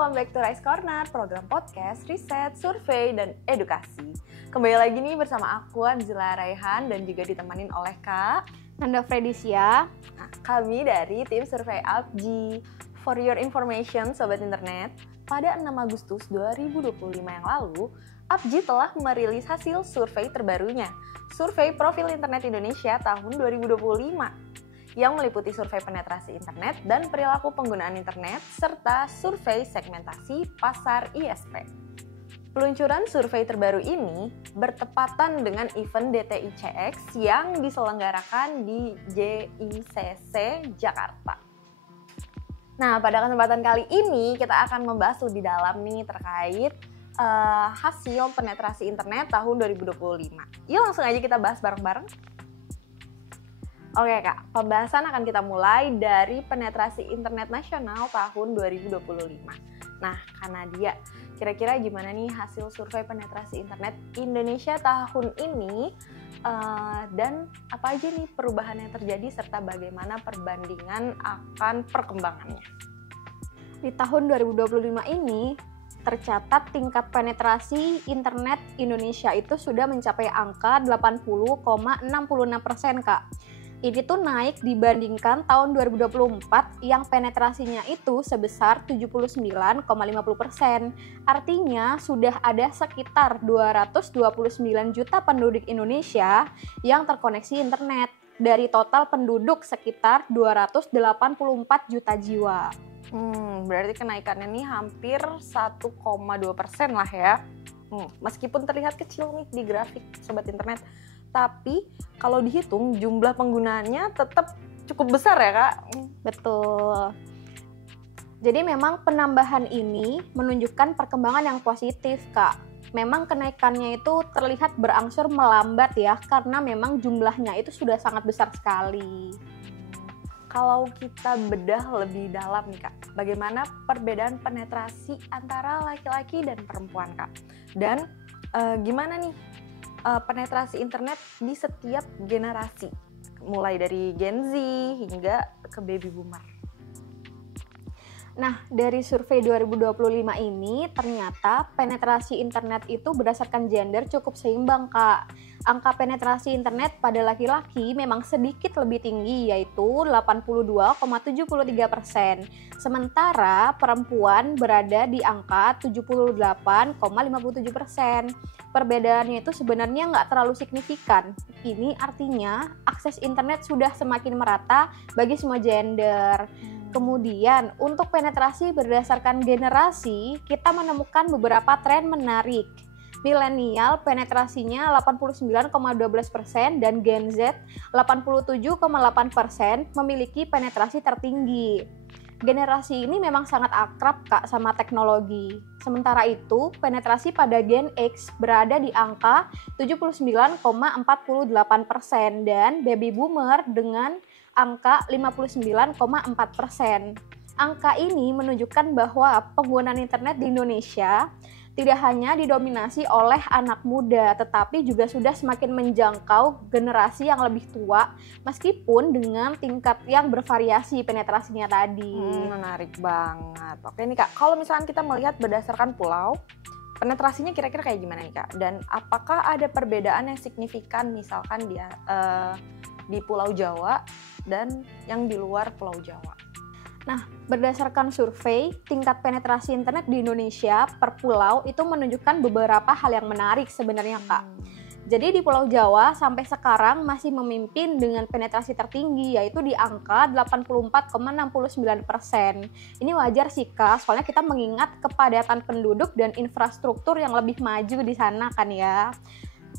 welcome back to Rice Corner, program podcast, riset, survei, dan edukasi. Kembali lagi nih bersama aku, Anzila Raihan, dan juga ditemanin oleh Kak Nanda Fredisia. Nah, kami dari tim survei APJI. For your information, Sobat Internet, pada 6 Agustus 2025 yang lalu, APJI telah merilis hasil survei terbarunya, Survei Profil Internet Indonesia tahun 2025. Yang meliputi survei penetrasi internet dan perilaku penggunaan internet, serta survei segmentasi pasar ISP. Peluncuran survei terbaru ini bertepatan dengan event DTICX yang diselenggarakan di JICC Jakarta. Nah, pada kesempatan kali ini kita akan membahas lebih dalam nih terkait hasil penetrasi internet tahun 2025. Yuk langsung aja kita bahas bareng-bareng. Oke Kak, pembahasan akan kita mulai dari penetrasi internet nasional tahun 2025. Nah, karena dia, kira-kira gimana nih hasil survei penetrasi internet Indonesia tahun ini, dan apa aja nih perubahan yang terjadi serta bagaimana perbandingan akan perkembangannya. Di tahun 2025 ini, tercatat tingkat penetrasi internet Indonesia itu sudah mencapai angka 80,66% Kak. Ini tuh naik dibandingkan tahun 2024 yang penetrasinya itu sebesar 79,50%. Artinya sudah ada sekitar 229 juta penduduk Indonesia yang terkoneksi internet dari total penduduk sekitar 284 juta jiwa. Berarti kenaikannya nih hampir 1,2% lah ya. Meskipun terlihat kecil nih di grafik Sobat Internet, tapi kalau dihitung jumlah penggunaannya tetap cukup besar ya Kak? Betul. Jadi memang penambahan ini menunjukkan perkembangan yang positif Kak. Memang kenaikannya itu terlihat berangsur melambat ya, karena memang jumlahnya itu sudah sangat besar sekali. Kalau kita bedah lebih dalam nih Kak, bagaimana perbedaan penetrasi antara laki-laki dan perempuan Kak? Dan gimana nih penetrasi internet di setiap generasi, mulai dari Gen Z hingga ke baby boomer. Nah, dari survei 2025 ini ternyata penetrasi internet itu berdasarkan gender cukup seimbang, Kak. Angka penetrasi internet pada laki-laki memang sedikit lebih tinggi, yaitu 82,73%. Sementara perempuan berada di angka 78,57%. Perbedaannya itu sebenarnya nggak terlalu signifikan. Ini artinya akses internet sudah semakin merata bagi semua gender. Kemudian, untuk penetrasi berdasarkan generasi, kita menemukan beberapa tren menarik. Milenial penetrasinya 89,12% dan Gen Z 87,8% memiliki penetrasi tertinggi. Generasi ini memang sangat akrab Kak sama teknologi. Sementara itu, penetrasi pada Gen X berada di angka 79,48% dan Baby Boomer dengan angka 59,4%. Angka ini menunjukkan bahwa penggunaan internet di Indonesia tidak hanya didominasi oleh anak muda, tetapi juga sudah semakin menjangkau generasi yang lebih tua, meskipun dengan tingkat yang bervariasi penetrasinya tadi. Menarik banget. Oke nih Kak, kalau misalkan kita melihat berdasarkan pulau, penetrasinya kira-kira kayak gimana nih Kak? Dan apakah ada perbedaan yang signifikan misalkan di Pulau Jawa dan yang di luar Pulau Jawa? Nah, berdasarkan survei, tingkat penetrasi internet di Indonesia per pulau itu menunjukkan beberapa hal yang menarik sebenarnya, Kak. Jadi di Pulau Jawa sampai sekarang masih memimpin dengan penetrasi tertinggi, yaitu di angka 84,69%. Ini wajar sih, Kak, soalnya kita mengingat kepadatan penduduk dan infrastruktur yang lebih maju di sana kan ya.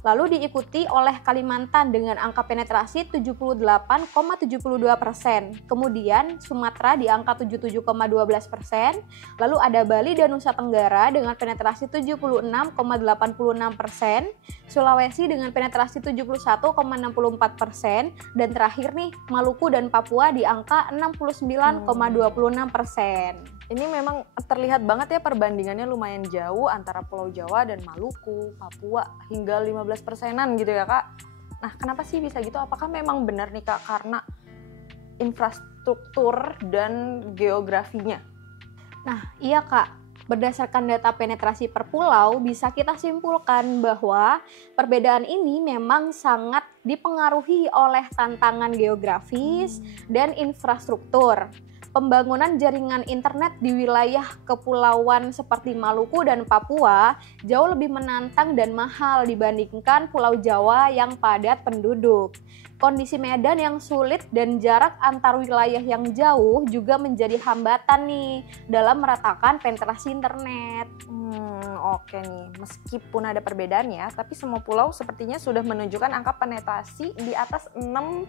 Lalu diikuti oleh Kalimantan dengan angka penetrasi 78,72%. Kemudian Sumatera di angka 77,12%. Lalu ada Bali dan Nusa Tenggara dengan penetrasi 76,86%. Sulawesi dengan penetrasi 71,64%. Dan terakhir nih, Maluku dan Papua di angka 69,26%. Ini memang terlihat banget ya perbandingannya lumayan jauh antara Pulau Jawa dan Maluku, Papua hingga 15%-an gitu ya Kak. Nah, kenapa sih bisa gitu? Apakah memang benar nih Kak karena infrastruktur dan geografinya? Nah, iya Kak. Berdasarkan data penetrasi per pulau, bisa kita simpulkan bahwa perbedaan ini memang sangat dipengaruhi oleh tantangan geografis dan infrastruktur. Pembangunan jaringan internet di wilayah kepulauan seperti Maluku dan Papua jauh lebih menantang dan mahal dibandingkan Pulau Jawa yang padat penduduk. Kondisi medan yang sulit dan jarak antar wilayah yang jauh juga menjadi hambatan nih dalam meratakan penetrasi internet. Oke nih, meskipun ada perbedaan ya, tapi semua pulau sepertinya sudah menunjukkan angka penetrasi di atas 69%.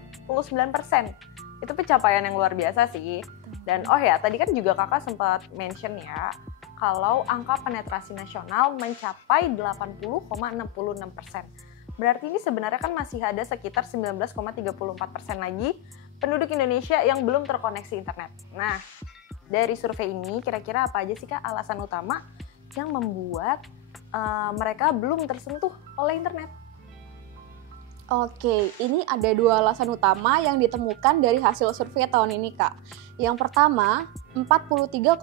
Itu pencapaian yang luar biasa sih. Dan oh ya, tadi kan juga kakak sempat mention ya, kalau angka penetrasi nasional mencapai 80,66%. Berarti ini sebenarnya kan masih ada sekitar 19,34% lagi penduduk Indonesia yang belum terkoneksi internet. Nah, dari survei ini kira-kira apa aja sih kak alasan utama yang membuat mereka belum tersentuh oleh internet? Oke, ini ada 2 alasan utama yang ditemukan dari hasil survei tahun ini, Kak. Yang pertama, 43,62%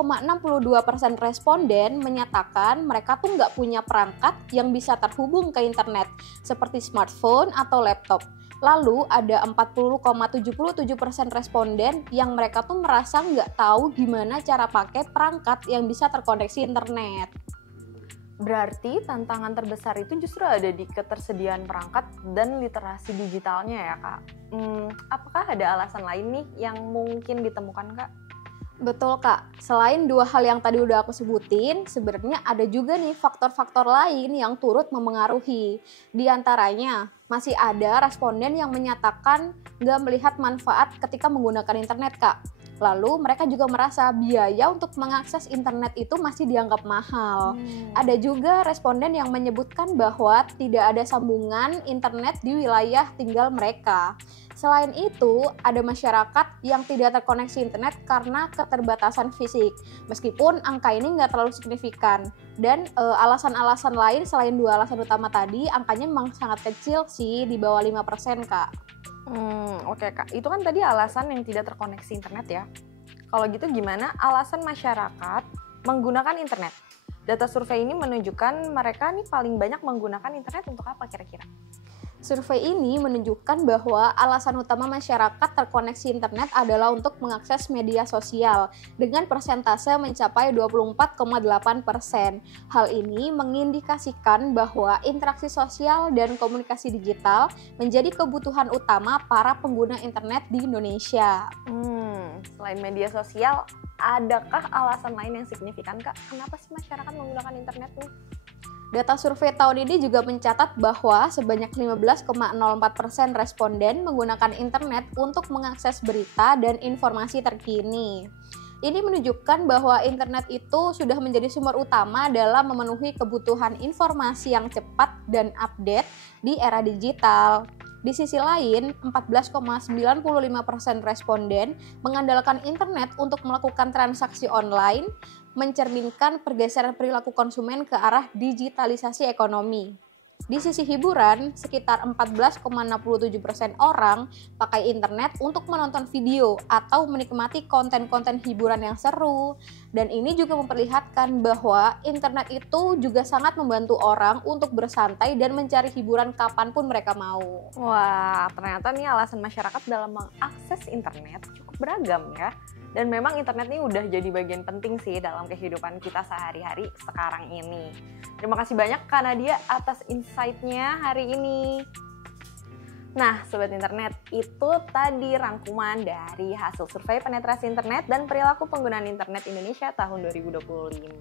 responden menyatakan mereka tuh nggak punya perangkat yang bisa terhubung ke internet, seperti smartphone atau laptop. Lalu ada 40,77% responden yang mereka tuh merasa nggak tahu gimana cara pakai perangkat yang bisa terkoneksi internet. Berarti tantangan terbesar itu justru ada di ketersediaan perangkat dan literasi digitalnya ya kak. Apakah ada alasan lain nih yang mungkin ditemukan kak? Betul kak, selain 2 hal yang tadi udah aku sebutin, sebenarnya ada juga nih faktor-faktor lain yang turut memengaruhi. Di antaranya, masih ada responden yang menyatakan nggak melihat manfaat ketika menggunakan internet kak. Lalu mereka juga merasa biaya untuk mengakses internet itu masih dianggap mahal. Ada juga responden yang menyebutkan bahwa tidak ada sambungan internet di wilayah tinggal mereka. Selain itu, ada masyarakat yang tidak terkoneksi internet karena keterbatasan fisik. Meskipun angka ini nggak terlalu signifikan. Dan alasan-alasan lain selain 2 alasan utama tadi, angkanya memang sangat kecil sih, di bawah 5% kak. Oke kak, itu kan tadi alasan yang tidak terkoneksi internet ya. Kalau gitu gimana alasan masyarakat menggunakan internet? Data survei ini menunjukkan mereka nih paling banyak menggunakan internet untuk apa kira-kira? Survei ini menunjukkan bahwa alasan utama masyarakat terkoneksi internet adalah untuk mengakses media sosial dengan persentase mencapai 24,8%. Hal ini mengindikasikan bahwa interaksi sosial dan komunikasi digital menjadi kebutuhan utama para pengguna internet di Indonesia. Selain media sosial, adakah alasan lain yang signifikan kak? Kenapa sih masyarakat menggunakan internet nih? Data survei tahun ini juga mencatat bahwa sebanyak 15,04% responden menggunakan internet untuk mengakses berita dan informasi terkini. Ini menunjukkan bahwa internet itu sudah menjadi sumber utama dalam memenuhi kebutuhan informasi yang cepat dan update di era digital. Di sisi lain, 14,95% responden mengandalkan internet untuk melakukan transaksi online, mencerminkan pergeseran perilaku konsumen ke arah digitalisasi ekonomi. Di sisi hiburan, sekitar 14,67% orang pakai internet untuk menonton video atau menikmati konten-konten hiburan yang seru. Dan ini juga memperlihatkan bahwa internet itu juga sangat membantu orang untuk bersantai dan mencari hiburan kapanpun mereka mau. Wah, ternyata nih alasan masyarakat dalam mengakses internet cukup beragam ya. Dan memang internet ini udah jadi bagian penting sih dalam kehidupan kita sehari-hari sekarang ini. Terima kasih banyak Kak Nadia atas insight-nya hari ini. Nah, Sobat Internet, itu tadi rangkuman dari hasil survei penetrasi internet dan perilaku penggunaan internet Indonesia tahun 2025.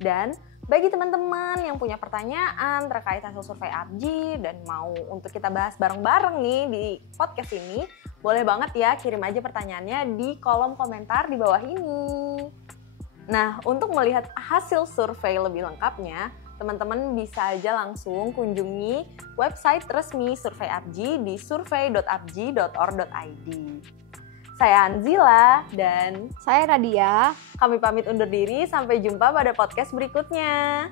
Dan bagi teman-teman yang punya pertanyaan terkait hasil survei APJI dan mau untuk kita bahas bareng-bareng nih di podcast ini, boleh banget ya kirim aja pertanyaannya di kolom komentar di bawah ini. Nah, untuk melihat hasil survei lebih lengkapnya, teman-teman bisa aja langsung kunjungi website resmi survei APJI di survei.apji.or.id. Saya Anzila dan saya Nadia. Kami pamit undur diri, sampai jumpa pada podcast berikutnya.